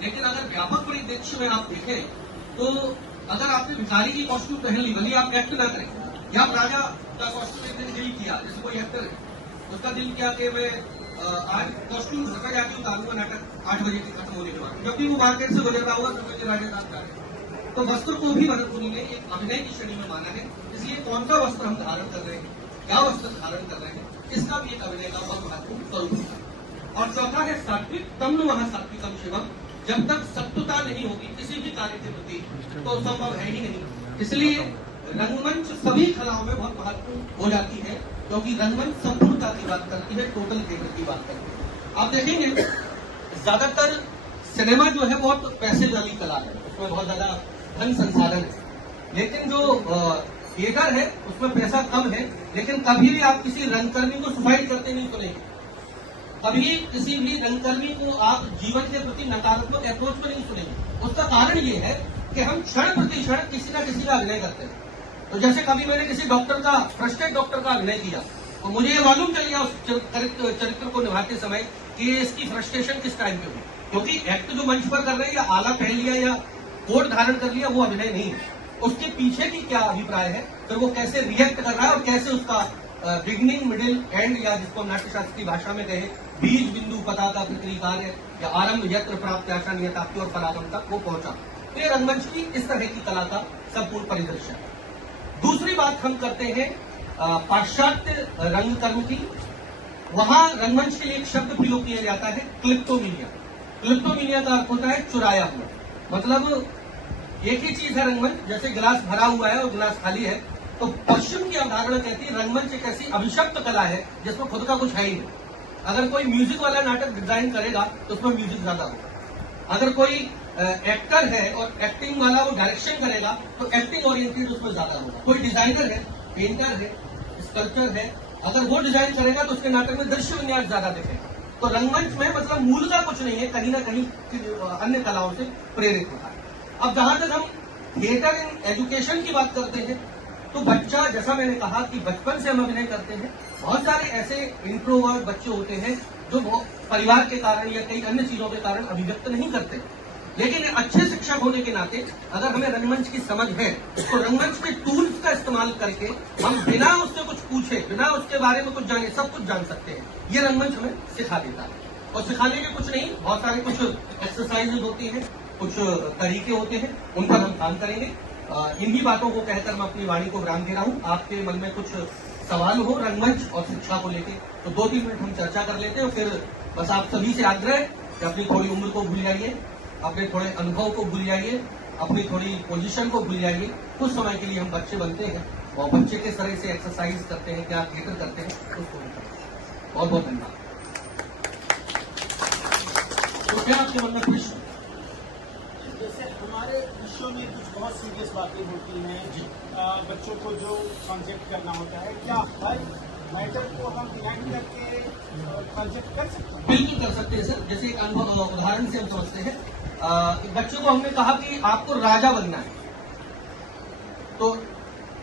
लेकिन अगर व्यापक परिदृश्य में आप देखें तो अगर आपने भिखारी की कॉस्ट्यूम पहन ली, भले आप एक्ट ना करें, या आप राजा का कॉस्ट्यूम एक दिन दिल किया, जैसे कोई एक्टर है उसका दिल किया कि मैं आज कॉस्ट्यूम घर पर जाके उतारूंगा नाटक 8 बजे के खत्म होने के बाद, जब भी वो मार्केट से गुजर रहा होगा तो मुझे राजा साहब जा रहे। तो वस्त्र को भी भरत मुनि ने एक अभिनय की श्रेणी में माना है, इसलिए कौन सा वस्त्र हम धारण कर रहे हैं, क्या वस्त्र धारण कर रहे हैं, इसका भी एक अभिनय का बहुत महत्वपूर्ण स्वरूप होता है। और चौथा है सात्विक, तम वहां सात्विकम शिवम, जब तक सत्वता नहीं होगी किसी भी कार्य के प्रति तो संभव है ही नहीं। इसलिए रंगमंच सभी कलाओं में बहुत महत्वपूर्ण हो जाती है, क्योंकि रंगमंच संपूर्णता की बात करती है, टोटल टेबल की बात करती है। आप देखेंगे ज्यादातर सिनेमा जो है बहुत पैसे वाली कला है, उसमें बहुत ज्यादा धन संसाधन है, लेकिन जो थिएटर है उसमें पैसा कम है, लेकिन कभी भी आप किसी रंगकर्मी को सुसाइड करते नहीं सुनेंगे, कभी किसी भी रंगकर्मी को आप जीवन के प्रति नकारात्मक अप्रोच में नहीं सुनेंगे। उसका कारण ये है कि हम क्षण प्रति क्षण किसी न किसी का अभिनय करते हैं। तो जैसे कभी मैंने किसी डॉक्टर का, फ्रस्ट्रेट डॉक्टर का अभिनय किया, तो मुझे ये मालूम चल गया उस चरित्र को निभाते समय कि इसकी फ्रस्ट्रेशन किस टाइम पे हुई, क्योंकि एक्ट जो मंच पर कर रहे हैं या आला पहन लिया या कोट धारण कर लिया वो अभिनय नहीं है, उसके पीछे की क्या अभिप्राय है, फिर वो कैसे रिएक्ट कर रहा है और कैसे उसका बिगिनिंग मिडिल एंड, या जिसको नाट्यशास्त्री भाषा में कहे बीज बिंदु पता का प्रक्रिया कार्य या आरंभ यत्र प्राप्त आशा नियताप्ति और परागम तक वो पहुंचा। तो ये रंगमंच की इस तरह की कला का संपूर्ण परिदृश्य है। दूसरी बात हम करते हैं पाश्चात्य रंगकर्म की। वहां रंगमंच के लिए एक शब्द प्रयोग किया जाता है क्लिप्टोमीनिया। क्लिप्टोमीनिया का अर्थ होता है चुराया हुआ, मतलब एक ही चीज है रंगमंच, जैसे गिलास भरा हुआ है और गिलास खाली है, तो पश्चिम की अवधारणा कहती है रंगमंच एक ऐसी अभिशप्त कला है जिसमें खुद का कुछ है ही नहीं। अगर कोई म्यूजिक वाला नाटक डिजाइन करेगा तो उसमें म्यूजिक ज्यादा होगा, अगर कोई एक्टर है और एक्टिंग वाला वो डायरेक्शन करेगा तो एक्टिंग ओरिएंटेड उसमें ज्यादा होगा। कोई डिजाइनर है, पेंटर है, स्कल्पचर है, अगर वो डिजाइन करेगा तो उसके नाटक में दृश्य विन्यास ज्यादा दिखेगा। तो रंगमंच में मतलब मूल का कुछ नहीं है, कहीं ना कहीं अन्य कलाओं से प्रेरित होता है। अब जहां तक हम थिएटर इन एजुकेशन की बात करते हैं तो बच्चा, जैसा मैंने कहा कि बचपन से हम अभिनय करते हैं, बहुत सारे ऐसे इंट्रोवर्ट बच्चे होते हैं जो परिवार के कारण या कई अन्य चीजों के कारण अभिव्यक्त नहीं करते, लेकिन अच्छे शिक्षक होने के नाते अगर हमें रंगमंच की समझ है तो रंगमंच के टूल्स का इस्तेमाल करके हम बिना उससे कुछ पूछे, बिना उसके बारे में कुछ जाने, सब कुछ जान सकते हैं। ये रंगमंच हमें सिखा देता है। और सिखाने के कुछ नहीं, बहुत सारे कुछ एक्सरसाइजेज होती हैं, कुछ तरीके होते हैं, उन पर हम काम करेंगे। इन्हीं बातों को कहकर मैं अपनी वाणी को विराम दे रहा हूँ। आपके मन में कुछ सवाल हो रंगमंच और शिक्षा को लेकर तो 2-3 मिनट हम चर्चा कर लेते हैं। फिर बस आप सभी से आग्रह कि अपनी थोड़ी उम्र को भूल जाइए, अपने थोड़े अनुभव को भूल जाइए, अपनी थोड़ी पोजीशन को भूल जाइए। कुछ समय के लिए हम बच्चे बनते हैं और बच्चे किस तरह से एक्सरसाइज करते हैं, क्या थिएटर करते हैं, उसको बहुत बहुत धन्यवाद। तो क्या आपके मन में प्रश्न? जैसे हमारे विषयों में कुछ बहुत सीरियस बातें होती हैं, बच्चों को जो कॉन्सेप्ट करना होता है, क्या हर मैटर को हम ध्यान करके कॉन्सेप्ट कर सकते हैं? बिल्कुल कर सकते हैं सर। जैसे एक अनुभव उदाहरण से हम समझते हैं, बच्चों को हमने कहा कि आपको राजा बनना है, तो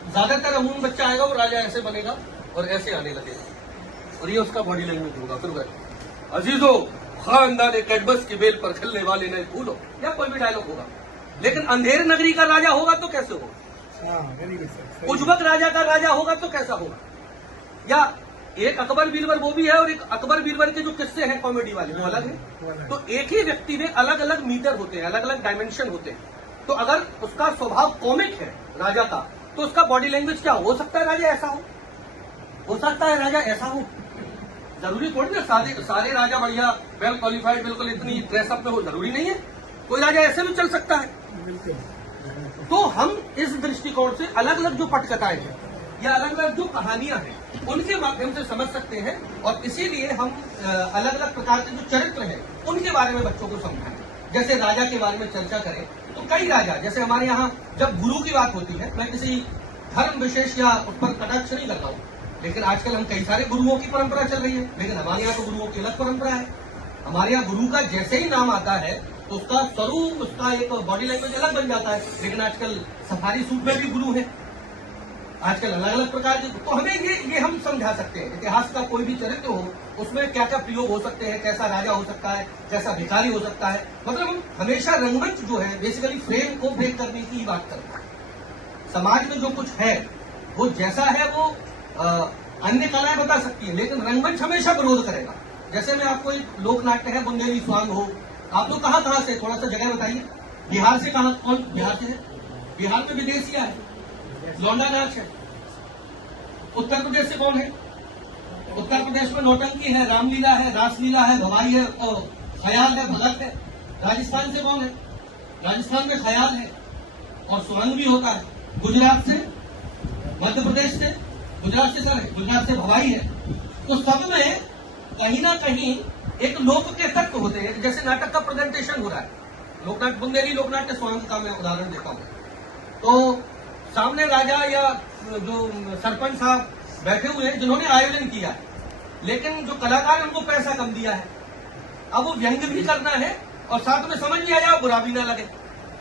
ज्यादातर अमूमन बच्चा आएगा वो राजा ऐसे बनेगा और ऐसे आने लगेगा और ये उसका बॉडी लैंग्वेज होगा। फिर वह अजीजो खानदान कैडबस की बेल पर खिलने वाले नहीं भूलो, या कोई भी डायलॉग होगा। लेकिन अंधेर नगरी का राजा होगा तो कैसे होगा? उज्बक राजा का राजा होगा तो कैसा होगा? या एक अकबर बीरबल वो भी है और एक अकबर बीरबल के जो किस्से हैं कॉमेडी वाले वो अलग है। तो एक ही व्यक्ति में अलग अलग मीटर होते हैं, अलग अलग डायमेंशन होते हैं। तो अगर उसका स्वभाव कॉमिक है राजा का, तो उसका बॉडी लैंग्वेज क्या हो सकता है? राजा ऐसा हो सकता है राजा ऐसा हो। जरूरी थोड़ी ना सारे राजा बढ़िया वेल क्वालिफाइड बिल्कुल इतनी ड्रेसअप में हो, जरूरी नहीं है। कोई राजा ऐसे भी चल सकता है। तो हम इस दृष्टिकोण से अलग अलग जो पटकथाएं हैं या अलग अलग जो कहानियां हैं उनके माध्यम से समझ सकते हैं, और इसीलिए हम अलग अलग प्रकार के जो चरित्र हैं उनके बारे में बच्चों को समझाएं। जैसे राजा के बारे में चर्चा करें तो कई राजा, जैसे हमारे यहाँ जब गुरु की बात होती है, मैं किसी धर्म विशेष या उस पर कटाक्ष नहीं करता हूँ, लेकिन आजकल हम कई सारे गुरुओं की परंपरा चल रही है, लेकिन हमारे यहाँ तो गुरुओं की अलग परंपरा है। हमारे यहाँ गुरु का जैसे ही नाम आता है तो उसका स्वरूप, उसका एक बॉडी लैंग्वेज अलग बन जाता है। लेकिन आजकल सफारी सूट में भी गुरु है। आजकल अलग अलग प्रकार के, तो हमें ये हम समझा सकते हैं इतिहास का कोई भी चरित्र हो उसमें क्या क्या प्रयोग हो सकते हैं, कैसा राजा हो सकता है, कैसा भिखारी हो सकता है। मतलब हम हमेशा रंगमंच जो है बेसिकली फ्रेम को ब्रेक करने की ही बात करते हैं। समाज में जो कुछ है वो जैसा है वो अन्य कलाएं बता सकती है, लेकिन रंगमंच हमेशा विरोध करेगा। जैसे मैं आपको एक लोक नाट्य है बुंदेली स्वांग हो, आप लोग कहाँ से, थोड़ा सा जगह बताइए। बिहार से कहाँ, कौन बिहार से है? बिहार में विदेशिया है, लौंडा नाच है। उत्तर प्रदेश से कौन है? उत्तर प्रदेश में नौटंकी है, रामलीला है, रासलीला है, भवाई है, ख्याल है, भगत है। राजस्थान से कौन है? राजस्थान में ख्याल है और स्वांग भी होता है। गुजरात से, मध्य प्रदेश से, गुजरात से सर है, गुजरात से भवाई है। तो सब में कहीं ना कहीं एक लोक के तत्व होते हैं। जैसे नाटक का प्रेजेंटेशन हो रहा है, लोकनाट्य बुंदेली लोकनाट्य स्वांग का मैं उदाहरण देता हूं, तो सामने राजा या जो सरपंच साहब बैठे हुए हैं जिन्होंने आयोजन किया है, लेकिन जो कलाकार है उनको पैसा कम दिया है। अब वो व्यंग भी करना है और साथ में समझ नहीं आया बुरा भी ना लगे,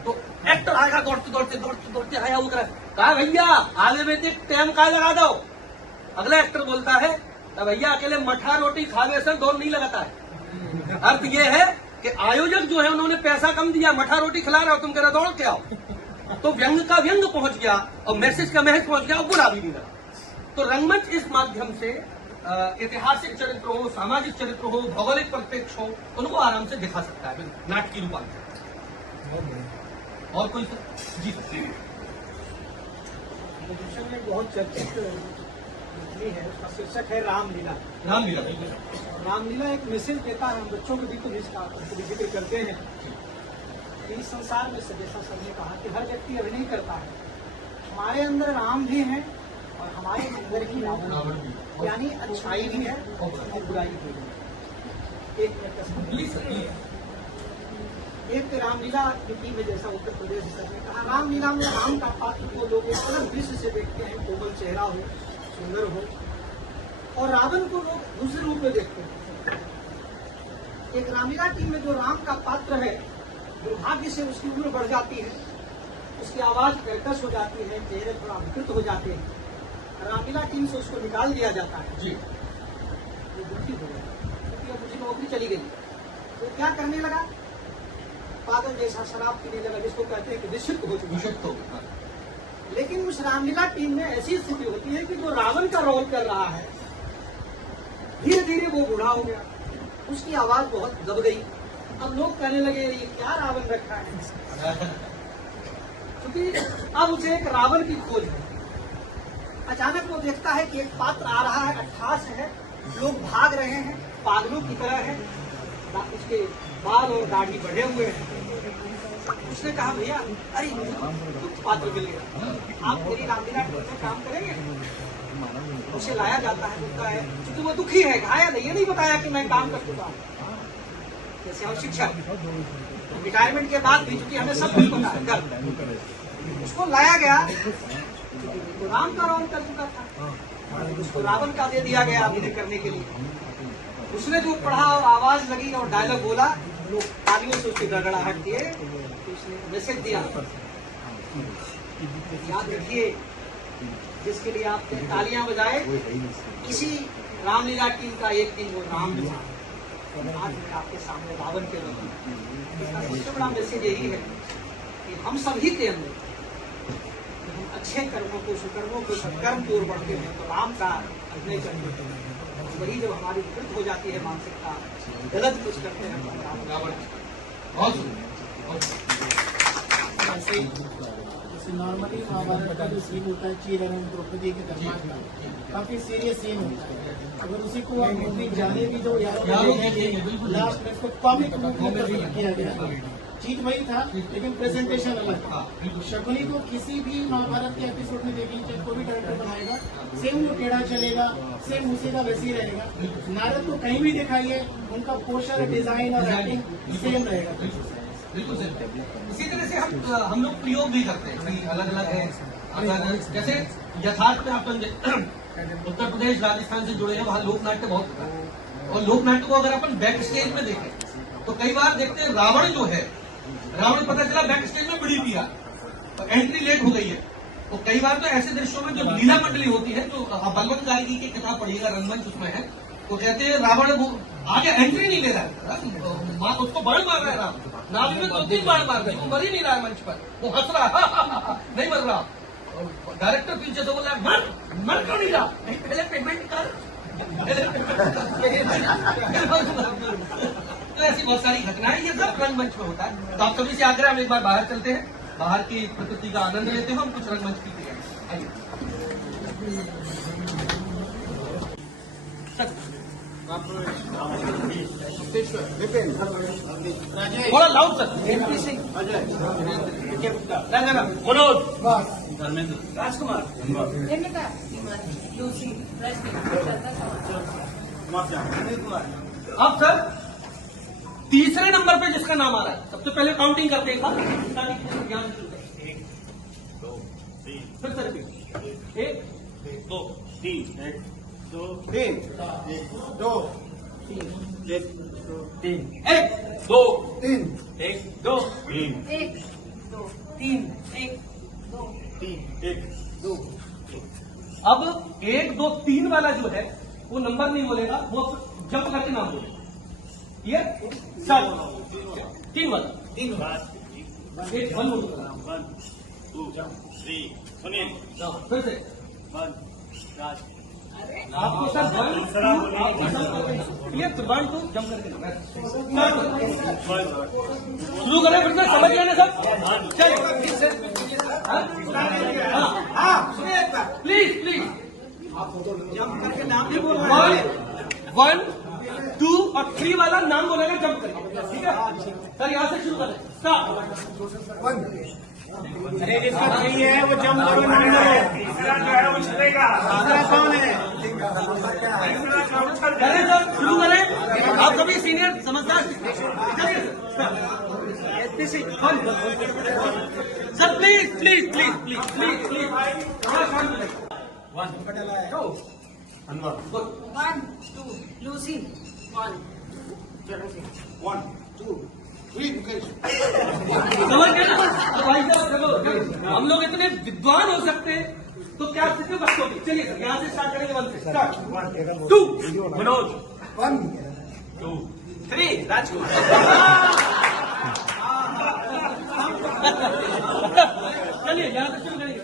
तो एक्टर आएगा दौड़ते आया उधर, कहा भैया आगे में टाइम का लगा दो। अगला एक्टर बोलता है तो भैया अकेले मठा रोटी खावे से दौड़ नहीं लगाता है। अर्थ ये है कि आयोजक जो है उन्होंने पैसा कम दिया, मठा रोटी खिला रहे हो, तुम कह रहे दौड़ के आओ। तो व्यंग का व्यंग पहुंच गया और मैसेज का मैसेज पहुंच गया और बुरा भी नहीं लगा। तो रंगमंच इस माध्यम से ऐतिहासिक चरित्र हो, सामाजिक चरित्र हो, भौगोलिक परिप्रेक्ष्य हो, उनको आराम से दिखा सकता है नाटकीय रूपांतर। और कोई सर? जी सर। में बहुत चर्चित है, उसका शीर्षक है रामलीला। रामलीला, रामलीला एक मैसेज देता है, हम बच्चों को भी तो इसका जिक्र करते हैं कि इस संसार में जैसा सर ने कहा कि हर व्यक्ति अभिनय करता है। हमारे अंदर राम भी है और हमारे अंदर ही रावण भी, यानी अच्छाई भी है और बुराई भी है। एक मिनट का एक रामलीला लिपि में, जैसा उत्तर प्रदेश सर ने कहा, रामलीला में राम का पात्र को लोग एक अलग दृश्य से देखते हैं, कोमल चेहरा हो, सुंदर हो, और रावण को लोग दूसरे रूप में देखते हैं। एक रामलीला टीम में जो राम का पात्र है, दुर्भाग्य से उसकी उम्र बढ़ जाती है, उसकी आवाज कर्कश हो जाती है, चेहरे थोड़ा विकृत हो जाते हैं। रामलीला टीम से उसको निकाल दिया जाता है जी। वो दुखी हो गया क्योंकि मुझे नौकरी चली गई। तो क्या करने लगा? पागल जैसा शराब पीने लगा, जिसको कहते हैं कि विशुद्ध हो चुका। लेकिन उस रामलीला टीम में ऐसी स्थिति होती है कि जो रावण का रोल कर रहा है, धीरे धीरे वो बूढ़ा हो गया, उसकी आवाज बहुत दब गई। अब लोग कहने लगे ये क्या रावण रखा है, क्योंकि अब उसे एक रावण की खोज है। अचानक वो देखता है कि एक पात्र आ रहा है, अट्ठास है, लोग भाग रहे हैं, पागलों की तरह है, उसके बाल और दाढ़ी बढ़े हुए हैं। उसने कहा भैया अरे मुझे कुछ पात्र मिल गया, आप मेरी रामलीला टीम में काम करेंगे? उसे लाया जाता है, बोलता है क्योंकि वो दुखी है, घायल है, ये नहीं बताया कि मैं काम कर चुका हूँ। जैसे हम शिक्षक रिटायरमेंट के बाद भी, चूंकि हमें सब कुछ पता है कर, उसको लाया गया, तो राम का रोल कर चुका था, उसको रावण का दे दिया गया अभिनय करने के लिए। उसने जो पढ़ा और आवाज लगी और डायलॉग बोला, लोग तालियों से उसकी गड़गड़ाहट किए, तो उसने मैसेज दिया, याद रखिए जिसके लिए आपने तालियां बजाए, इसी रामलीला टीम का एक दिन वो राम था, आज मैं आपके सामने रावण के रूप में। इसका सबसे बड़ा मैसेज यही है कि हम सभी के अंदर हम अच्छे कर्मों को, सुकर्मों को, सत्कर्म की ओर बढ़ते हैं तो राम का अभिनय करते हैं। वही जब हमारी विकृत हो जाती है मानसिकता, गलत कुछ करते हैं जैसे नॉर्मली महाभारत का जो सीन होता है चीर एवं द्रौपदी के दरमियान का, काफी सीरियस सीन होता है। अगर उसी को आप मूवी जाने भी दो, लास्ट में इसको कॉमिक रूप में प्रस्तुत किया गया। चीज वही था लेकिन प्रेजेंटेशन अलग था। शकुनी को किसी भी महाभारत के एपिसोड में देखिए, चाहे कोई भी डायरेक्टर बनाएगा, सेम वो टेढ़ा चलेगा, सेम उसी का वैसे ही रहेगा। नारद को कहीं भी दिखाइए, उनका पोस्टर, डिजाइन और एक्टिंग सेम रहेगा। बिल्कुल सही। इसी तरह से हम लोग प्रयोग भी करते हैं, अलग अलग है। अगर जैसे यथार्थ में अपन उत्तर प्रदेश राजस्थान से जुड़े हैं, वहाँ लोक नाट्य बहुत होता है, और लोक नाट्य को अगर अपन बैक स्टेज में देखें तो कई बार देखते हैं रावण जो है, रावण पता चला बैक स्टेज में बीड़ी पिया, तो एंट्री लेट हो गई है, तो कई बार तो ऐसे दृश्यों में जो लीला मंडली होती है, तो बलवंत गार्गी की किताब पढ़िएगा, रंगमंच उसमें है, तो कहते हैं रावण आगे एंट्री नहीं ले रहा है, उसको बाण मार रहा है राम, नाभि में 2-3 बाण मार रहे, वो मर ही नहीं रहा है मंच पर, वो हंस रहा नहीं मर रहा। डायरेक्टर पीछे से बोला मर क्यों नहीं रहा, नहीं पहले पेमेंट कर। तो ऐसी बहुत सारी घटनाएं ये सब रंगमंच में होता है। तो आप सभी से आग्रह, हम एक बार बाहर चलते हैं, बाहर की प्रकृति का आनंद लेते हैं, हम कुछ रंगमंच की तैयारी। आइए थोड़ा loud sir. M P Singh, Ajay, Manoj, Dharmendra, Rajkumar, अब सर तीसरे नंबर पे जिसका नाम आ रहा है, सबसे पहले काउंटिंग करते हैं। 1 2 3, फिर सर 1 2 3, 1 2 3, 1 2 3, 1 2 3, 1 2 3, 1 2 3, 1 2 3, 1 2 3, 1 2। अब 1 2 3 वाला जो है वो नंबर नहीं बोलेगा, वो जंप करके नाम बोलेगा। ये 7 3 वाला 1 1 बोलेगा, 1 2 3 सुनील, फिर से 1 राज, आपको सर 1 2 जंप करके शुरू करें, फिर से समझ लेना सब। चलिए प्लीज जंप करके नाम नहीं बोलना, 1 2 और 3 वाला नाम बोलेगा, जंप करके, ठीक है सर। यहाँ से शुरू करें, स्टार्ट। 1 अरे जिसका 3 है वो जंप करो, नाम लो। तीसरा जो है वो चलेगा। तीसरा कौन है? करें सर, शुरू करें, आप सभी सीनियर समझदार sir, please please please please please please 1 2 Anwar 1 2 Lucy 1 1 2 3 Mukesh. समझ गए ना? तो भाई साहब चलो, हम लोग इतने विद्वान हो सकते हैं तो क्या स्थिति बच्चों की। चलिए सर, यहाँ से स्टार्ट करेंगे, 1 से स्टार्ट। 1 2 मनोज, 1 2 3 राजकुमार। चलिए यहाँ से शुरू करेंगे।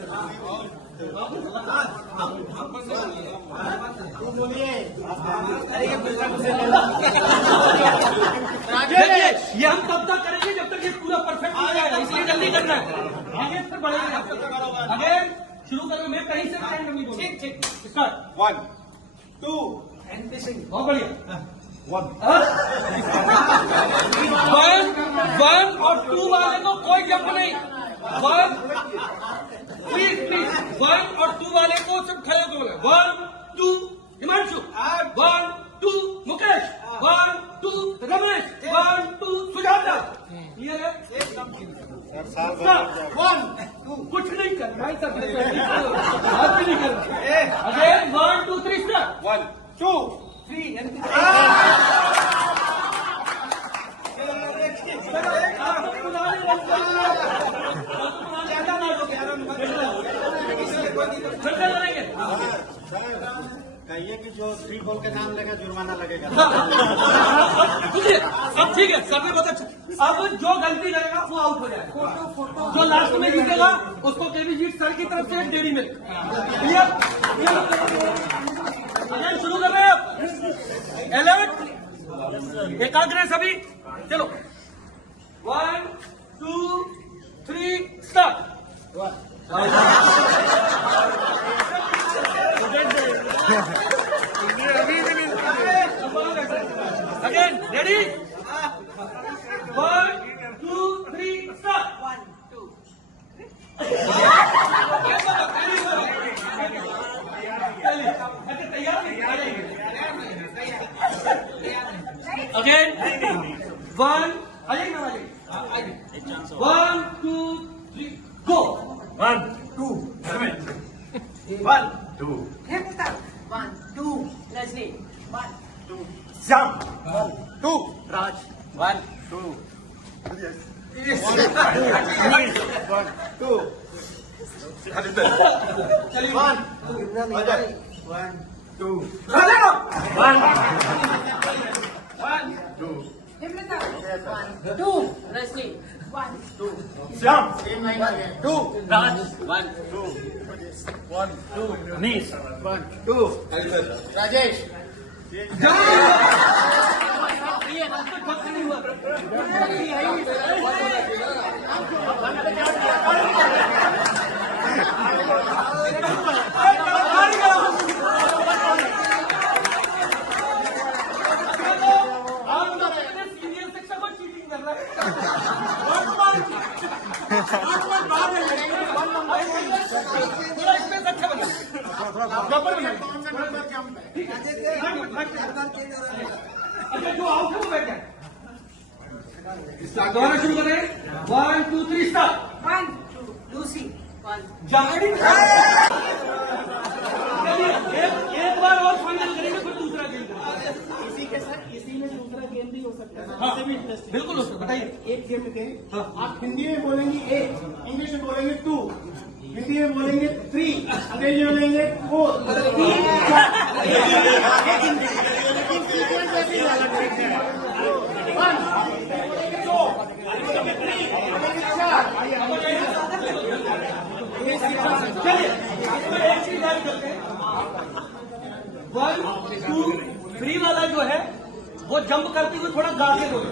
देखिए, ये हम तब तक करेंगे जब तक ये पूरा परफेक्ट हो जाएगा, इसलिए जल्दी करना है, आगे फिर बढ़ेंगे। आगे शुरू करेंगे, मैं कहीं से टाइम नहीं दूंगा। ठीक स्टार्ट। 1 2 बहुत बढ़िया। 1 1 और 2 वाले को कोई जंप नहीं। 1 प्लीज प्लीज 1 और 2 वाले को सिर्फ खड़े होकर बोले। 1 2 हिमांशु, 1 2 मुकेश, 1 2 रमेश, 1 2 सुजाता। क्लियर है? 1 2 कुछ नहीं करना है सर, आप भी नहीं करना। Again 1 2 3 start. 1 2 3 कहिए कि जो 3 बॉल का नाम लेगा जुर्माना लगेगा। सुनिए, अब ठीक है, सब बहुत अच्छा। अब जो गलती करेगा वो आउट हो जाएगा, जो लास्ट में जीतेगा उसको केबीजी सर की तरफ से एक डेरी मिलेगी। क्लियर? अगेन शुरू कर रहे हैं आप। अलर्ट, एकाग्र सभी, चलो 1 2 3 start. Again ready, 1 2 3 start. 1 2 again 1 Ajay ना अजय 1 2 3 गो। 1 2 1 2 1 2 रजनी 1 2 श्याम, 2 राज, 1 2 1 2 चलिए 1 2 Himlata. 1, 2. Rajni. 1, 2. Shyam same line आ गया 2 Raj. 1, 2. 1, 2. Anish. 1, 2. राजेश सीनियर शिक्षक को चीटिंग कर रहा है। थोड़ा स्पेस अच्छा बना, प्रॉपर बना। अच्छा जो आउट हो बैठा है दोबारा शुरू करें 1 2 3 स्टार्ट 1, 2. Lucy. 1. जागड़ी चलिए एक बार और फाइनल करेंगे फिर दूसरा गेम करेंगे। इसी के साथ इसी में दूसरा गेम भी हो सकता है हाँ, इससे भी इंटरेस्टिंग बिल्कुल उसको बताइए। एक गेम में हाँ। आप हिंदी में बोलेंगे 1 इंग्लिश में बोलेंगे 2 हिंदी में बोलेंगे 3 अंग्रेजी में बोलेंगे 4 मतलब 1 2 3 वाला जो है वो जंप करते हुए थोड़ा गा के बोले,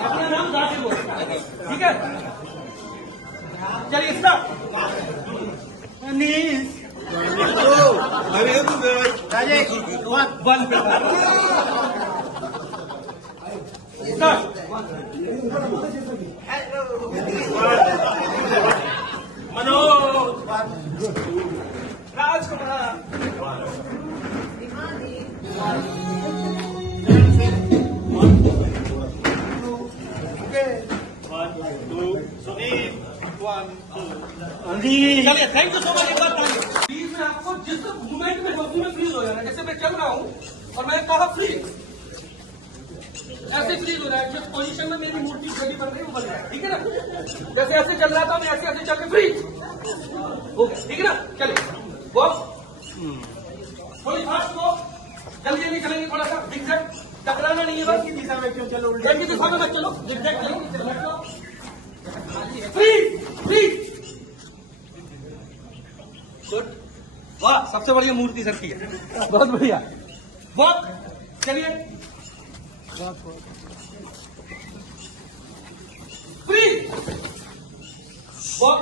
अपना नाम गा के बोले, ठीक है। चलिए स्टार्ट राजेश 1 स्टार्ट राजकुमार चलिए थैंक यू सो मच। एक बार प्लीज मैं आपको जिस मूवमेंट में उसी में फ्रीज हो जाना, जैसे मैं चल रहा हूँ और मैं कहा फ्रीज, ऐसे फ्रीज हो रहा है जिस पोजीशन में मेरी मूर्ति बड़ी बन रही है वो बन रहा है, ठीक है ना। जैसे ऐसे चल रहा था मैं ऐसे ऐसे चल के फ्रीज, ओके ठीक है ना। चलिए वॉक थोड़ी फास्ट को जल्दी जल्दी चलेंगे, थोड़ा सा zigzag, टकराना नहीं है बस। की दिशा में क्यों चलो एक की दिशा में मत चलो, zigzag चलो, फ्रीज फ्रीज गुड, वाह सबसे बढ़िया मूर्ति सर की है, बहुत बढ़िया। वॉक चलिए फ्रीज वॉक।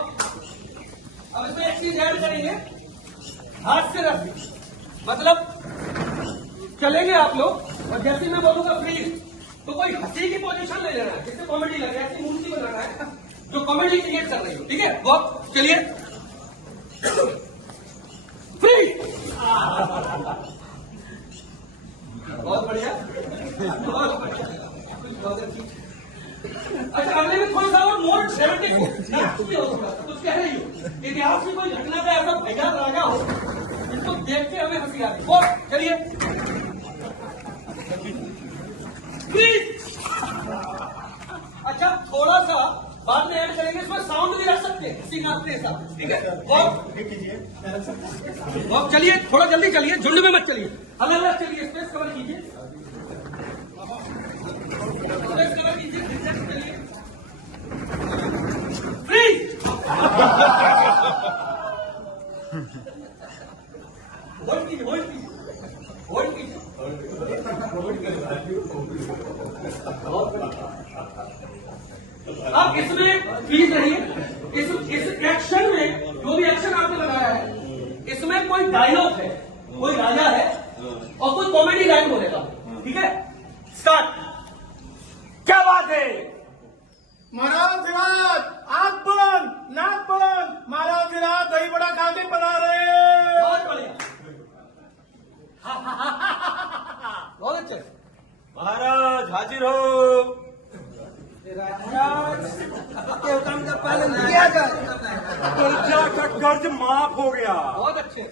अब इसमें एक चीज ऐड करेंगे, हाथ से रस्सी, मतलब चलेंगे आप लोग और जैसे मैं बोलूंगा फ्रीज तो कोई हंसी की पोजीशन ले लेना है, जिससे कॉमेडी लगे, ऐसी मूर्ति बनाना है जो कॉमेडी क्रिएट कर रही हो, ठीक है। वॉक चलिए फ्रीज, बहुत बढ़िया बहुत बढ़िया। अच्छा अगले में थोड़ा सा और मोर ड्रामेटिक हो, कुछ कह रही हो, इतिहास की कोई घटना का ऐसा भेजा राजा हो जिसको देख के हमें हंसी आती हो, चलिए प्लीज। अच्छा थोड़ा सा बाद में ऐड करेंगे, इसमें साउंड भी रख सकते हैं हंसी नाचते हैं साथ, ठीक है। वॉक चलिए, थोड़ा जल्दी चलिए, झुंड में मत चलिए, अलग अलग चलिए, स्पेस कवर कीजिए, स्पेस कवर कीजिए, चलिए फ्रीज। होल्ड कीजिए होल्ड कीजिए होल्ड कीजिए। अब इसमें फ्रीज रहिए, इस एक्शन में जो भी एक्शन आपने लगाया है इसमें कोई डायलॉग है, कोई राजा है और कोई कॉमेडी लाइन बोलेगा, ठीक है। स्टार्ट। क्या बात है महाराज विराट, आग बंद नाक बंद, महाराज विराट दही बड़ा खा के बना रहे। बहुत बढ़िया, बहुत अच्छे। महाराज हाजिर हो। के हुक्म का पालन किया जाए, कर्जा का कर्ज माफ हो गया। बहुत अच्छे।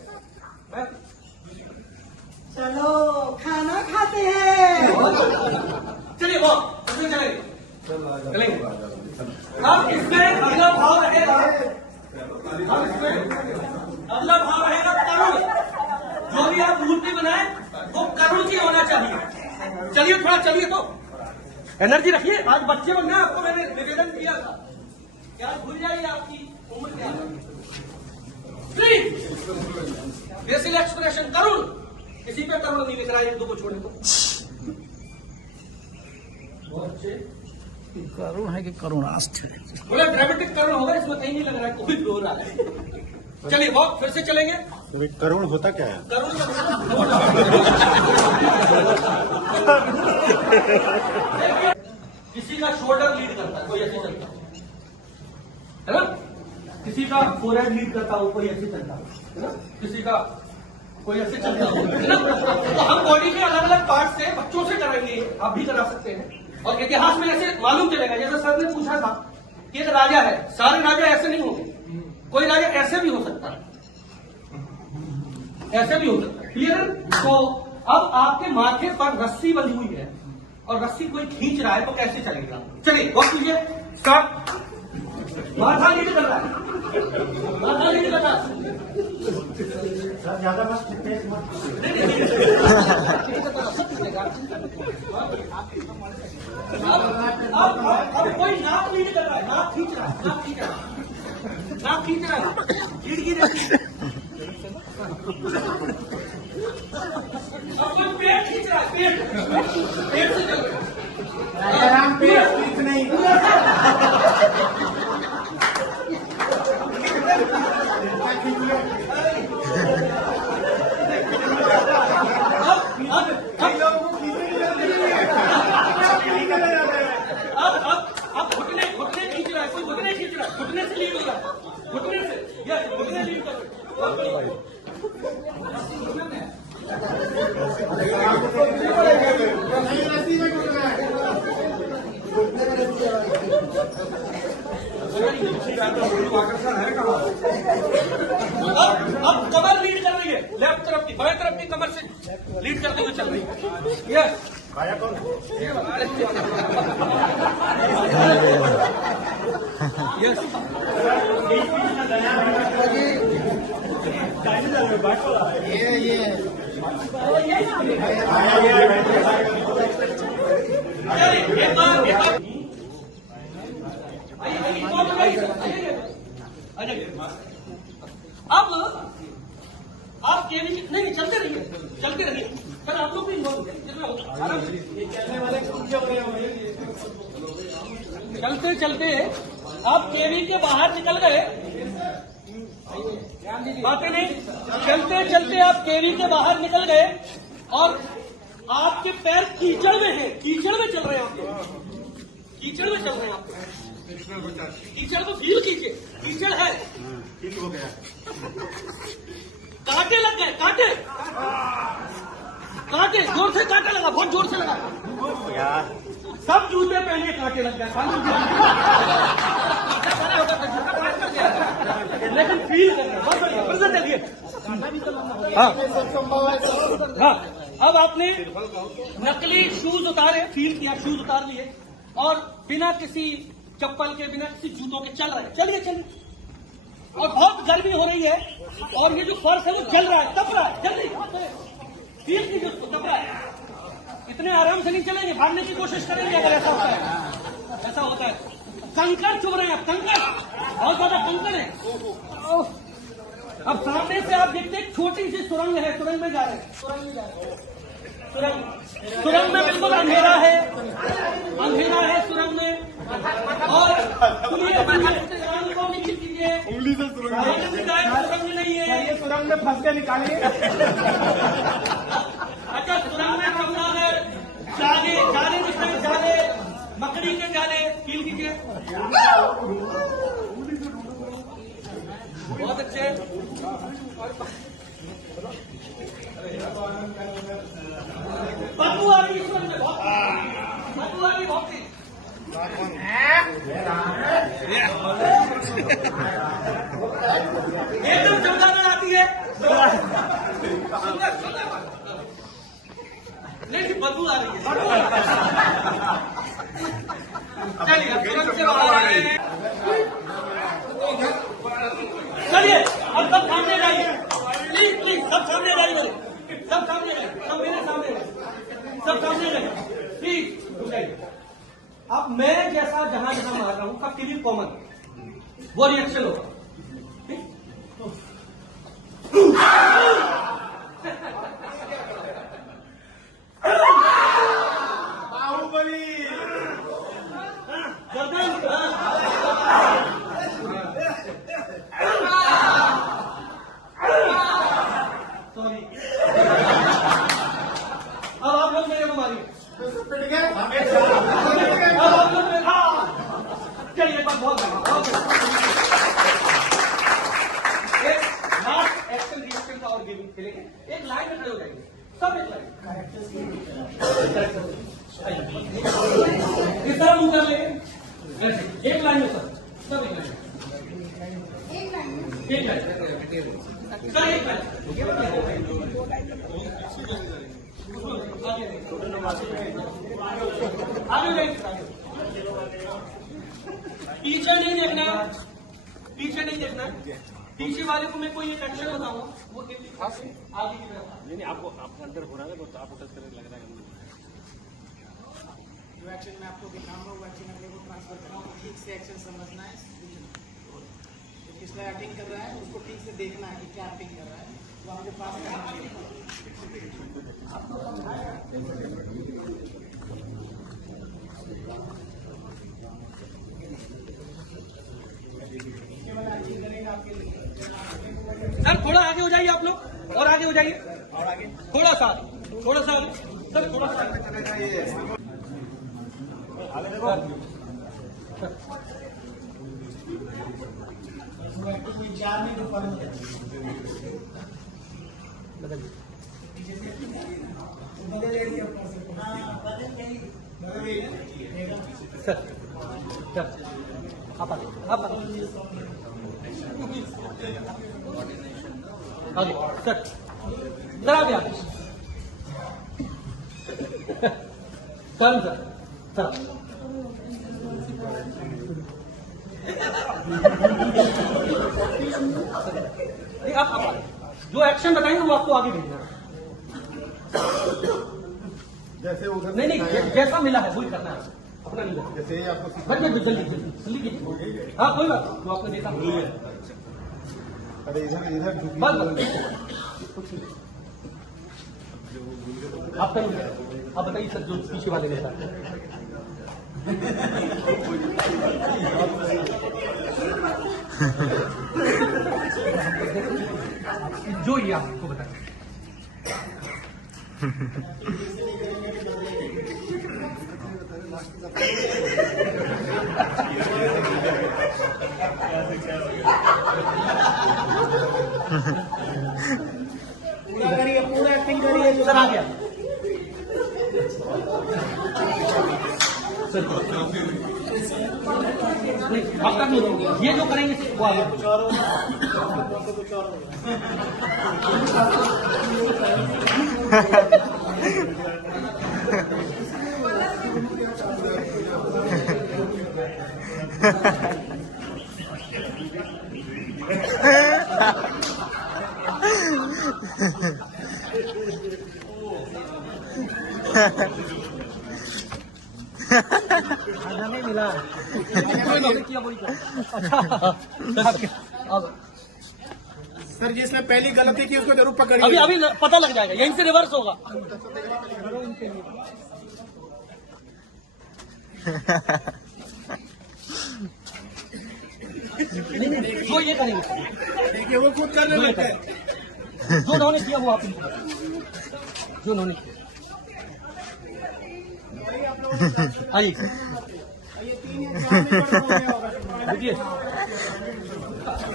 चलो खाना खाते हैं। चलिए वो इसमें चलेंगे चलेंगे। अब इसमें अगला भाव रहेगा अब इसमें अगला भाव रहेगा करुण। जो भी आप मूर्ति बनाए वो करुण की होना चाहिए। चलिए थोड़ा चलिए तो एनर्जी रखिए। आज बच्चे बनना है, आपको मैंने निवेदन किया था कि आज भूल जाइए आपकी उम्र क्या है। बेसिक एक्सप्रेशन करुण, किसी पे करुण नहीं लिख रहा है, एक दो को छोड़े तो। बहुत अच्छे करुण है कि करुणास्थ है? बोले ड्रामेटिक करुण होगा, इसमें कहीं नहीं लग रहा है कोई रो रहा है। चलिए बहुत फिर से चलेंगे। तो करुण होता क्या है? करुण किसी का शोल्डर लीड करता है, कोई ऐसे चलता है ना। किसी का फोरहेड लीड करता हो, कोई ऐसे चलता है ना। किसी का कोई ऐसे चलता हो, है ना। तो हम बॉडी के अलग अलग पार्ट से बच्चों से कराएंगे, आप भी करा सकते हैं। और इतिहास में ऐसे मालूम चलेगा, जैसे सर ने पूछा था कि एक राजा है, सारे राजा ऐसे नहीं होंगे, कोई राजा ऐसे भी हो सकता है, ऐसे भी हो सकता है। क्लियर? तो अब आपके माथे पर रस्सी बंधी हुई है और रस्सी कोई खींच रहा है, तो कैसे चलेगा? चलिए वक्त कीजिए, स्टार्ट। माथा लीड कर रहा है, माथा लीड कर रहा है। ज्यादा मत अब कोई नाक लीड कर रहा है, नाक खींच रहा है, नाक खींच रहा है, नाक खींच रहा है, लीड की रहती है। अब कोई पेट खींच रहा है, पेट, पेट से चल रहा है। पेट खींच नहीं। अब घुटने खींच रहा है, कोई घुटने खींच रहा है, घुटने से लीड हो रहा है, घुटने से, यस घुटने लीड कर रहा है। अब कमर लीड कर रही है, लेफ्ट तरफ की, बाएं तरफ की कमर से लीड करते हुए चल रही है। यस यस अब आप केवी नहीं चलते रहिए, चलते रहिए सर, आप लोग भी इन्वॉल्व हैं, चलते चलते आप केवी के बाहर निकल गए, बातें नहीं, चलते चलते आप केवी के बाहर निकल गए और आपके पैर कीचड़ में हैं, कीचड़ में चल रहे हैं आप, कीचड़ में चल रहे हैं आप, कीचड़ को फील कीजिए, कीचड़ है, ठीक हो गया। कांटे लग गए, कांटे कांटे, जोर से कांटे लगा, बहुत जोर से लगा यार सब जूते पहने कांटे लग गए, लेकिन फील कर रहे हैं, बहुत बढ़िया, फिर से चलिए। हाँ, अब आपने नकली शूज उतारे, फील किया, शूज उतार लिए और बिना किसी चप्पल के, बिना किसी जूतों के चल रहे हैं, चलिए चलिए। और बहुत गर्मी हो रही है और ये जो फर्श है वो जल रहा है, तप रहा है, जल्दी फील कीजिए उसको, तप रहा है। इतने आराम से नहीं चलेंगे, भागने की कोशिश करेंगे अगर ऐसा होता है, ऐसा होता है। कंकड़ चुभ रहे हैं, कंकड़ बहुत ज्यादा कंकड़ है। अब सामने से आप देखते हैं छोटी सी सुरंग है, सुरंग में जा रहे हैं, सुरंग में जा रहे हैं, सुरंग में बिल्कुल अंधेरा है, अंधेरा है सुरंग में। और सुनिए, सुरंग को भी कीजिए, उंगली से सुरंग में नहीं है, ये सुरंग में फंस के निकालिए। अच्छा सुरंग में कमरा है, जाले जाले दिखते हैं, जाले मकड़ी के जाले, फील कीजिए, बहुत अच्छे। बदबू आ रही है सुरंग में, बहुत बदबू आ रही है, बहुत एकदम चमकादड़ आती है, नहीं बदबू आ रही है, चलिए तुरंत से बाहर आ रहे हैं। अब मैं जैसा जहां जहां मार रहा हूं सबके लिए कॉमन वो रिएक्शन होगा। बाहुबली सॉरी, अब आप लोग मेरे को मारिए। अब आप लोग मेरे चलिए, एक बात बहुत एक लास्ट एक्शन रिएक्शन का और गेमिंग खेलेंगे। एक लाइन में खड़े हो जाएंगे सब, एक लाइन इस तरह मुंह कर लेंगे, एक लाइन में सब सब एक लाइन सर, एक लाइन आगे पीछे नहीं देखना, पीछे नहीं देखना। पीछे वाले को मैं कोई एक एक्शन बताऊंगा, वो आगे की तरफ। नहीं आपको आपका अंदर हो रहा है तो आप टच करने लग रहा है। जो एक्शन मैं आपको दिखाऊंगा वो एक्शन अगले को ट्रांसफर करना है, ठीक से एक्शन समझना है। जो किसका एक्टिंग कर रहा है उसको ठीक से देखना है कि क्या एक्टिंग कर रहा है, वो आपके पास करना है। सर थोड़ा आगे हो जाइए आप लोग, और आगे हो जाइए, और आगे थोड़ा सा आगे सर, थोड़ा सा आगे देखो। विचार में जो फल होता है सर आप आगे सर, जरा भी आगे सर सर आप जो एक्शन बताएंगे वो आपको आगे भेजना है। जैसे उधर नहीं जैसा मिला है वही करना है, अपना नहीं करना। जैसे आपको जल्दी जल्दी कीजिए। हाँ कोई बात जो आपने देखा। अरे इधर बस आप कहिए, आप बताइए सर जो पीछे वाले ने जो ये आपको बताएं। पूरा करिए, पूरा एक्टिंग करिए। सर आ गया नहीं, अब तक नहीं, ये जो करेंगे वो आगे कुछ और होगा, कुछ और नहीं मिला किया वही अच्छा। सर जिसने पहली गलती की उसको जरूर पकड़िए। अभी अभी पता लग जाएगा, यहीं से रिवर्स होगा। नहीं जो ये करेंगे देखिए वो खुद करने लगता है। जो उन्होंने किया वो आप जो उन्होंने किया। आइए देखिए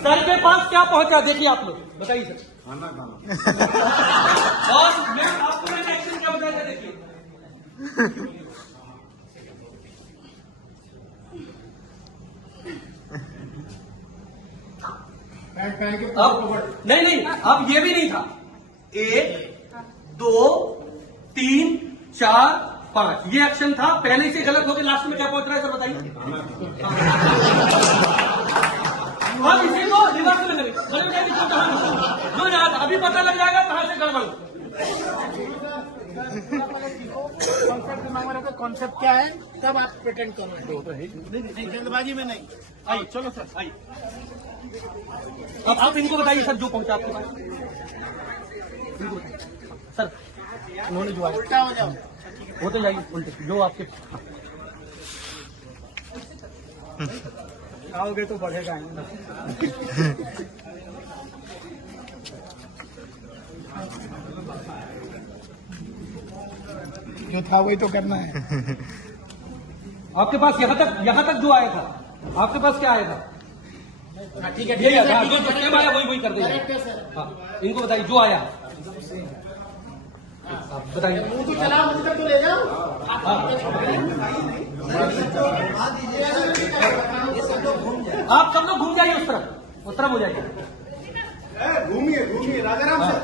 सर के पास क्या पहुंचा, देखिए आप लोग बताइए सर। और मैं आपको मैं एक्शन क्या बताया देखिए। अब नहीं अब ये भी नहीं था। 1 2 3 4 5 ये एक्शन था, पहले से गलत होकर लास्ट में क्या पहुंच रहा है सर बताइए। अब इसी को रिवर्स में करेंगे, जो याद अभी पता लग जाएगा कहां से गड़बड़। कॉन्सेप्ट दिमाग में रखो, कॉन्सेप्ट क्या है, तब आप प्रिटेंड करो। नहीं, जल्दबाजी में नहीं। आइए चलो सर आइए। अब आप इनको बताइए सर जो पहुंचा आपके पास। इनको बताइए। सर उन्होंने जो आया उल्टा हो जाओ। होते जाइए उल्टे जो आपके आओगे तो बढ़ेगा। जो था वही तो करना है। आपके पास यहाँ तक जो आया था, आपके पास क्या आया था? हाँ, ठीक है, यही ठीक है, आया, ठीक है, जो सेम आया वही कर देंगे। करेक्ट है सर। हाँ इनको बताइए जो आया। आप बताइए। मुंह तो चलाओ, मुंह तक तो ले जाओ। आप सब लोग घूम जाइए उस तरफ हो जाइए। घूमिए घूमिए राजाराम सर।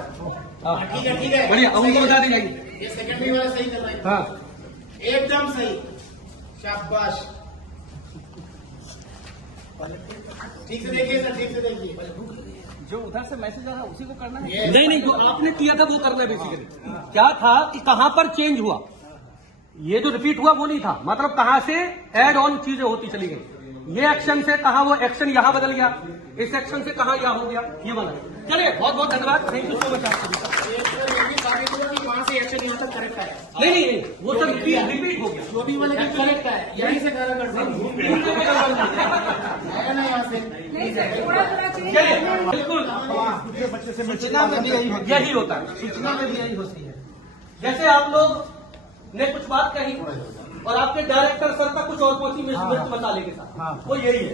हाँ ठीक है, ठीक है, बढ़िया, अब उनको बता दी जाइए। ये सेकेंडरी वाला सही कर रहा है। हाँ एकदम सही, शाबाश। ठीक से देखिए सर, ठीक से देखिए। जो उधर से मैसेज आ रहा है उसी को करना है। ये नहीं जो आपने किया था वो करना है बेसिकली। क्या था कि कहां पर चेंज हुआ, ये जो रिपीट हुआ वो नहीं था, मतलब कहां से ऐड ऑन चीजें होती चली गई। ये एक्शन से कहा वो एक्शन यहां बदल गया, इस एक्शन से कहा यहां हो गया, ये वाला। चलिए बहुत बहुत धन्यवाद, थैंक यू सो मच आप सभी का। वहाँ से एक्शन यहाँ तक करेक्ट है। नहीं वो सब रिपीट हो गया। जो भी वाले की करेक्ट है, यहीं से करा कर ना यहाँ से। चलिए बिल्कुल बच्चे से सूचना में भी यही होता है, सूचना में भी यही होती है। जैसे आप लोग ने कुछ बात कही और आपके डायरेक्टर सर का कुछ और पहुंची मिर्च मसाले के साथ, वो यही है।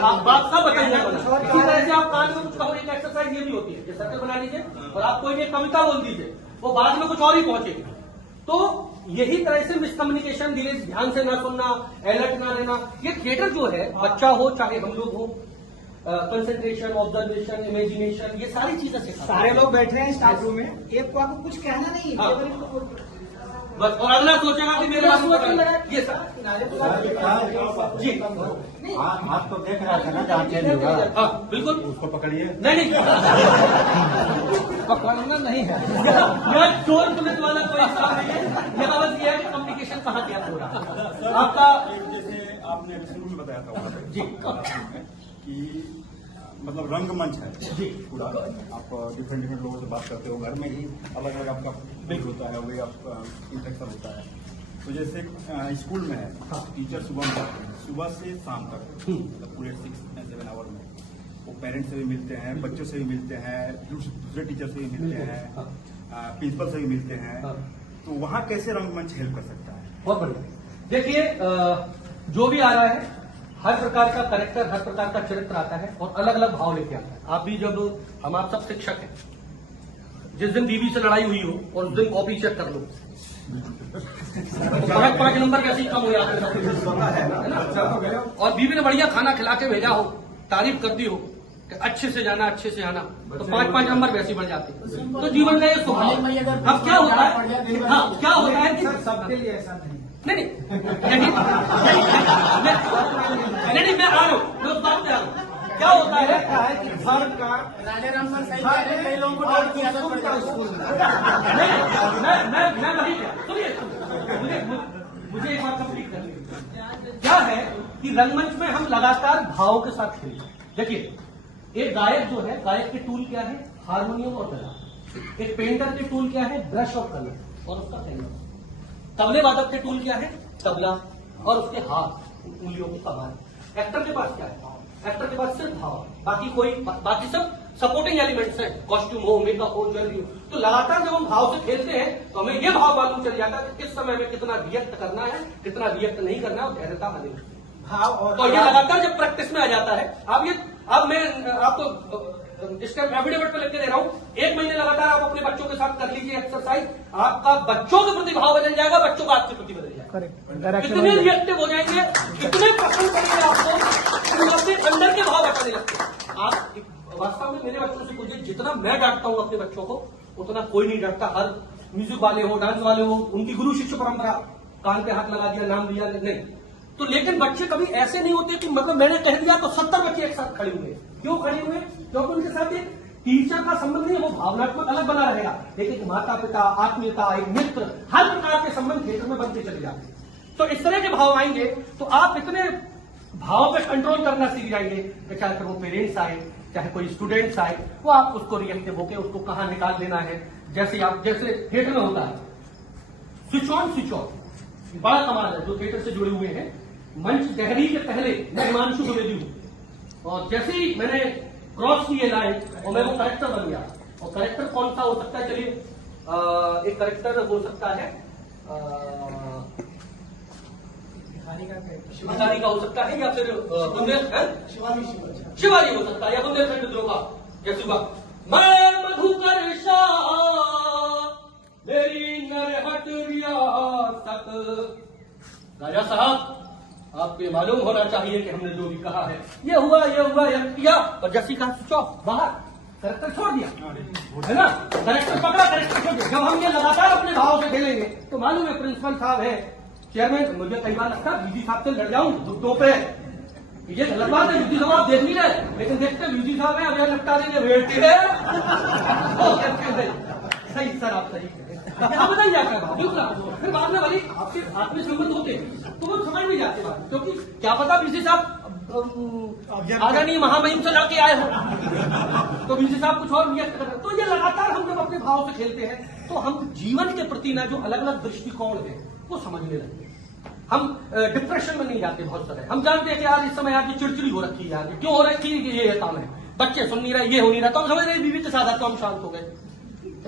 आप बात सब बताइए। इसी तरह से आप कान में कुछ कहो, एक एक्सरसाइज ये भी होती है, सर्कल बना लीजिए और आप कोई एक कविता बोल दीजिए, वो बाद में कुछ और ही पहुंचेगी। तो यही तरह से मिसकम्युनिकेशन, धीरे ध्यान से ना सुनना, अलर्ट ना रहना, ये थिएटर जो है, बच्चा हो चाहे हम लोग हो, कंसंट्रेशन, ऑब्जर्वेशन, इमेजिनेशन, ये सारी चीजें सिखाते हैं। सारे लोग बैठे हैं स्टाफ रूम में, एक को आपको कुछ कहना नहीं हाँ। है। बस, और अगला सोचेगा कि मेरे पास ये सर जी आप तो देख रहा था ना जहाँ चेंज हुआ, हाँ बिल्कुल उसको पकड़िए। नहीं पकड़ना नहीं है। यहाँ चोर पुलिस वाला कोई हिसाब नहीं है, यहाँ बस ये है कि कम्युनिकेशन कहाँ क्या हो रहा है आपका। जैसे आपने शुरू में बताया था वहाँ पे जी कि मतलब रंगमंच है जी पूरा, आप डिफरेंट लोगों से बात करते हो, घर में ही अलग अलग आपका बिल होता है, वही आपका इंटरेक्शन होता है। तो जैसे स्कूल में है, टीचर सुबह में जाते हैं, सुबह से शाम तक मतलब पूरे 6-7 आवर में वो पेरेंट्स से भी मिलते हैं, बच्चों से भी मिलते हैं, दूसरे टीचर से भी मिलते हैं, प्रिंसिपल से भी मिलते हैं। तो वहाँ कैसे रंगमंच हेल्प कर सकता है? बहुत बढ़िया। देखिए जो भी आ रहा है, हर प्रकार का कैरेक्टर, हर प्रकार का चरित्र आता है और अलग अलग भाव लेके आता है। आप भी जब, हम आप सब शिक्षक हैं, जिस दिन बीवी से लड़ाई हुई हो और उस दिन कॉपी चेक कर लो, 5 नंबर कैसे कम हो जाते हैं। और बीवी ने बढ़िया खाना खिला के भेजा हो, तारीफ कर दी हो कि अच्छे से जाना, अच्छे से आना, तो 5 नंबर वैसे बढ़ जाते हैं। तो जीवन का ये स्वभाव। अब क्या होता है, हाँ क्या होता है कि सबके लिए ऐसा नहीं। नहीं मैं आ रहा हूँ, मैं उस बात पे आ रहा हूँ। क्या होता है कि घर का राजाराम सर सही कह रहे हैं, कई लोगों को डांट की आदत पड़ जाती है स्कूल में। मैं वही क्या सुनिए, मुझे एक बात कंप्लीट करनी है। क्या है कि रंगमंच में हम लगातार भावों के साथ खेलते हैं। देखिए एक गायक जो है, गायक के टूल क्या है, हारमोनियम और गला। एक पेंटर के टूल क्या है, ब्रश और कलर और उसका कैनवस। तबले वादक के टूल क्या है, तबला और उसके हाथ, उंगलियों के कमान। एक्टर के पास क्या है, एक्टर के पास सिर्फ भाव, बाकी सब सपोर्टिंग एलिमेंट्स हैं, कॉस्ट्यूम हो, मेकअप हो, ज्वेलरी हो। तो लगातार जब हम भाव से खेलते हैं तो हमें यह भाव मालूम चल जाता है कि किस समय में कितना रिएक्ट करना है, कितना रिएक्ट नहीं करना है, और धैर्यता बनी भाव और ये लगातार जब प्रैक्टिस में आ जाता है। अब मैं आपको इसका एफिडेविट पे लिख के दे रहा हूं, 1 महीने लगातार आप अपने बच्चों के साथ कर लीजिए एक्सरसाइज, आपका बच्चों के प्रति भाव बदल जाएगा, बच्चों का आपके प्रति बदल जाएगा। कितने रिएक्टिव हो जाएंगे, कितने पसंद करेंगे आपको, अपने अंदर के भाव बताने लगते हैं। आप वास्तव में मेरे बच्चों से पूछिए, जितना मैं डांटता हूं अपने बच्चों को उतना कोई नहीं डांटता। हर म्यूजिक वाले हो, डांस वाले हो, उनकी गुरु शिष्य परंपरा, कान पे हाथ लगा दिया, नाम लिया, नहीं। तो लेकिन बच्चे कभी ऐसे नहीं होते कि मतलब मैंने कह दिया तो 70 बच्चे एक साथ खड़े हुए। क्यों खड़े हुए? क्योंकि उनके साथ एक टीचर का संबंध नहीं है, वो भावनात्मक अलग बना रहेगा, लेकिन माता पिता, आत्मीयता, एक मित्र, हर प्रकार के संबंध थिएटर में बनते चले जाते हैं। तो इस तरह के भाव आएंगे तो आप इतने भाव पे कंट्रोल करना सीख जाएंगे कि चाहे फिर वो पेरेंट्स आए, चाहे कोई स्टूडेंट्स आए, वो आप उसको रिएक्टिव होके उसको कहां निकाल देना है। जैसे थिएटर में होता है स्विच ऑन स्विच ऑफ, बड़ा कमाल है जो थिएटर से जुड़े हुए हैं। मंच डहरी के पहले मैं हिमांशु द्विवेदी हूं, और जैसे ही मैंने क्रॉस की ये लाइन और मैं वो करेक्टर बन गया। और करेक्टर कौन सा हो सकता है, चलिए एक करेक्टर हो सकता है भिखारी का हो सकता है, या फिर शिवाजी हो सकता है, या बुंदेलखंड विद्रोह का जैसे हुआ मैं मधुकर शाह मेरी नरहट रियासत। राजा साहब, आपको ये मालूम होना चाहिए कि हमने जो भी कहा है ये हुआ ये किया, और जैसी कहा स्विच ऑफ, बाहर करेक्टर छोड़ दिया, है ना, करेक्टर पकड़ा, करेक्टर छोड़ दिया। जब हम ये लगातार अपने भाव से खेलेंगे तो मालूम है प्रिंसिपल साहब है, चेयरमैन, मुझे कई बार लगता है वीजी साहब से लड़ जाऊं मुद्दों पे, ये गलत बात है। वीजी साहब आप देख नहीं रहे, लेकिन देखते वीजी साहब है, अब यह निपटा देंगे, वेट है सही सर, आप सही यहाँ बदल जाता है दूसरा। फिर बाद में वाली आपके आत्मीय संबंध होते तो वो समझ भी जाते बात, क्योंकि क्या पता वीसी साहब आदरणीय महामहिम से लड़के आए हो तो वीसी साहब कुछ और व्यक्त कर रहे। तो ये लगातार हम जब अपने भाव से खेलते हैं तो हम जीवन के प्रति ना जो अलग अलग दृष्टिकोण है वो समझने लगते हैं। हम डिप्रेशन में नहीं जाते बहुत सारे। हम जानते हैं कि यार इस समय यार ये चिड़चिड़ी हो रखी है, यार क्यों हो रही थी, ये काम है, बच्चे सुन नहीं रहे, ये हो नहीं रहा, तो हम समझ रहे बीवी के साथ तो हम शांत हो गए।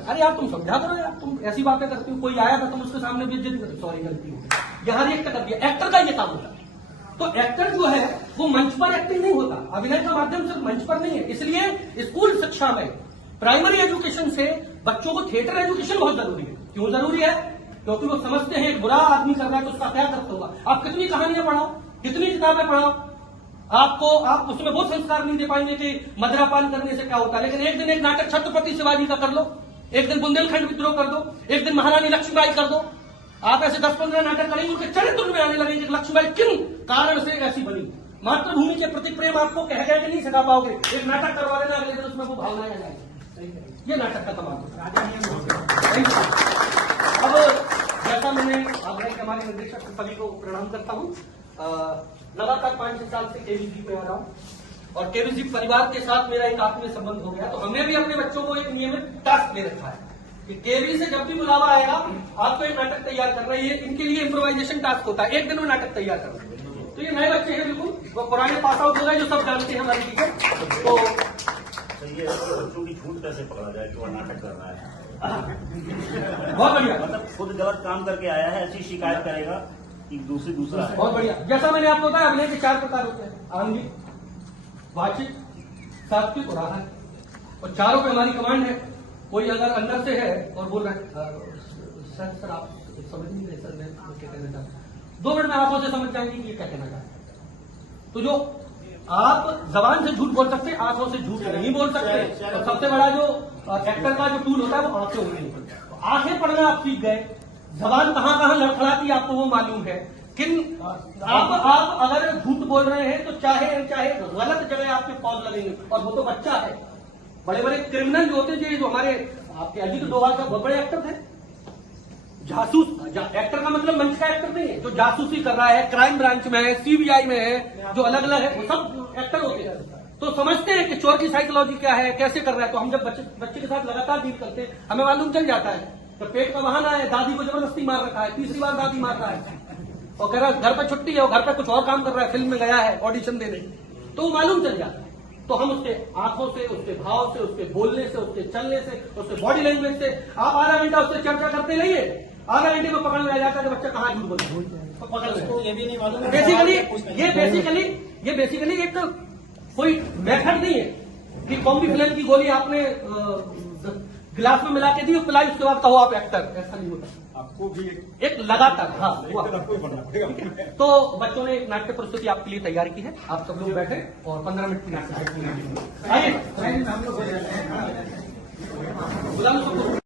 अरे यार तुम समझा करो यार, तुम ऐसी बातें करती हो, कोई आया था तुम उसके सामने भी जिद करो, सॉरी गलती हो गई, यहाँ रिएक्ट कर दिया। एक्टर का ये काम होता है। तो एक्टर जो है वो मंच पर एक्टिंग नहीं होता, अभिनय का माध्यम सिर्फ मंच पर नहीं है। इसलिए स्कूल शिक्षा में प्राइमरी एजुकेशन से बच्चों को थिएटर एजुकेशन बहुत जरूरी है। क्यों जरूरी है? क्योंकि वो समझते हैं एक बुरा आदमी कर रहा है तो उसका क्या करता होगा। आप कितनी कहानियां पढ़ाओ, कितनी किताबें पढ़ाओ, आप उसमें वो संस्कार नहीं दे पाएंगे कि मदिरापान करने से क्या होता है। लेकिन एक दिन एक नाटक छत्रपति शिवाजी का कर लो, एक दिन बुंदेलखंड विद्रोह कर दो, एक दिन महारानी लक्ष्मीबाई कर दो। आप ऐसे 10-15 नाटक करेंगे, उनके चरित्र में आने लगेंगे कि लक्ष्मीबाई किन कारण से ऐसी बनी। मातृभूमि के प्रति प्रेम आपको कह के नहीं सिखा पाओगे। एक नाटक करवा लेना, अगले दिन उसमें वो भावनाएं आ जाएंगी। ये नाटक का कमाल है। अब जैसा मैंने आग्रह के हमारे निर्देशक सभी को प्रणाम करता हूँ। लगातार 5-6 साल से केवीजी पे आ रहा हूँ और केवीजी परिवार के साथ मेरा एक आत्मीय संबंध हो गया। तो हमने भी अपने बच्चों को एक नियमित टास्क दे रखा है कि केवी से जब भी बुलावा आएगा आपको एक नाटक तैयार करना है। इनके लिए इम्प्रोवाइजेशन टास्क होता है, एक दिन में नाटक तैयार करना। तो ये नए बच्चे हैं, बिल्कुल वो पुराने पास आउट हो गए जो सब जानते हैं हमारी चीजें। तो ये बच्चों की छूट कैसे पकड़ा जाए जो नाटक कर रहा है? बहुत बढ़िया, मतलब खुद गलत काम करके आया है ऐसी शिकायत करेगा कि दूसरा है। बहुत बढ़िया। जैसा मैंने आपको बताया अभिनय के 4 प्रकार होते हैं, आंगिक, वाचिक, सात्विक और आहत। और चारों पे हमारी कमांड है। कोई अगर अंदर से है और बोल रहा है सर आप समझ नहीं रहे सर, मैं क्या कहना चाहता हूं, 2 मिनट में आंखों से समझ जाएंगे कि ये क्या कहना चाहते हैं। तो जो आप जबान से झूठ बोल सकते, आंखों से झूठ नहीं बोल सकते। तो सबसे बड़ा जो एक्टर का जो टूल होता है वो आंखें होनी नहीं। आंखें पढ़ना आप सीख गए, जबान कहां कहां लड़खड़ाती है आपको वो मालूम है। आप अगर झूठ बोल रहे हैं तो चाहे गलत जगह आपके पौध लगेंगे। और वो तो बच्चा है। बड़े बड़े क्रिमिनल जो होते हैं, जो हमारे आपके अजीत डोभाल का बहुत बड़े एक्टर थे, जासूस। एक्टर का मतलब मंच का एक्टर नहीं है, जो जासूसी कर रहा है, क्राइम ब्रांच में है, सीबीआई में है, जो अलग अलग है, वो सब एक्टर होते हैं। तो समझते हैं कि चोर की साइकोलॉजी क्या है, कैसे कर रहा है। तो हम जब बच्चे के साथ लगातार डील करते हैं हमें मालूम चल जाता है। तो पेट का बहाना है, दादी को जबरदस्ती मार रखा है, तीसरी बार दादी मार रहा है और कह रहा है घर पर छुट्टी है, और घर पर कुछ और काम कर रहा है, फिल्म में गया है ऑडिशन देने, तो मालूम चल जाता है। तो हम उसके आंखों से, उसके भाव से, उसके बोलने से, उसके चलने से, उसके बॉडी लैंग्वेज से, आप आधा घंटा उससे चर्चा करते रहिए, आधा घंटे में पकड़ में आ जाता है कि बच्चा कहाँ झूठ बोल रहा है। पकड़ में ये भी नहीं मालूम। बेसिकली एक कोई मेथड नहीं है कि कॉम्बिफ्लेन की गोली आपने गिलास में मिला के दी, पिलाई, उसके बाद कहो आप एक्टर। ऐसा नहीं होता, आपको भी एक लगातार। हाँ, हुआ। आपको ही बनना पड़ेगा। तो बच्चों ने एक नाट्य प्रस्तुति आपके लिए तैयार की है। आप सब लोग बैठे और 15 मिनट की नाट्य आइए बुला लो सबको।